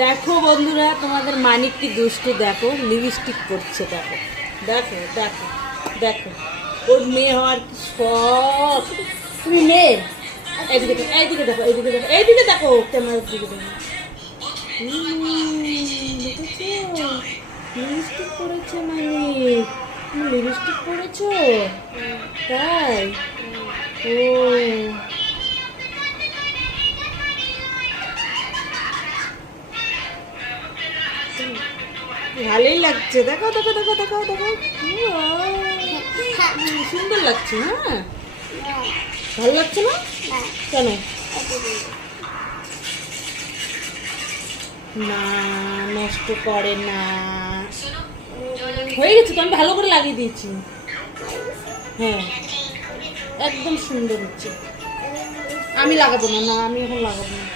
দেখো বন্ধুরা, তোমাদের মানিক কি দুষ্টু, দেখো লিপস্টিক করছে, দেখো দেখো দেখো দেখো, ওর মেয়ে হওয়ার কি শখ। তুমি মেয়ে, এইদিকে দেখো, এইদিকে দেখো, এইদিকে দেখো, এইদিকে দেখো, ক্যামেরার দিকে দেখো। দেখেছো লিপস্টিক করেছে মানিক, তুমি লিপস্টিক করেছো? তাই? ও ভালোই লাগছে, দেখো দেখো দেখো দেখো দেখো, সুন্দর লাগছে। হ্যাঁ ভালো লাগছে না? কেন? না নষ্ট করে না, হয়ে গেছে তো, আমি ভালো করে লাগিয়ে দিয়েছি। হ্যাঁ একদম সুন্দর হচ্ছে। আমি লাগাবো না, না আমি এখন লাগাবো না।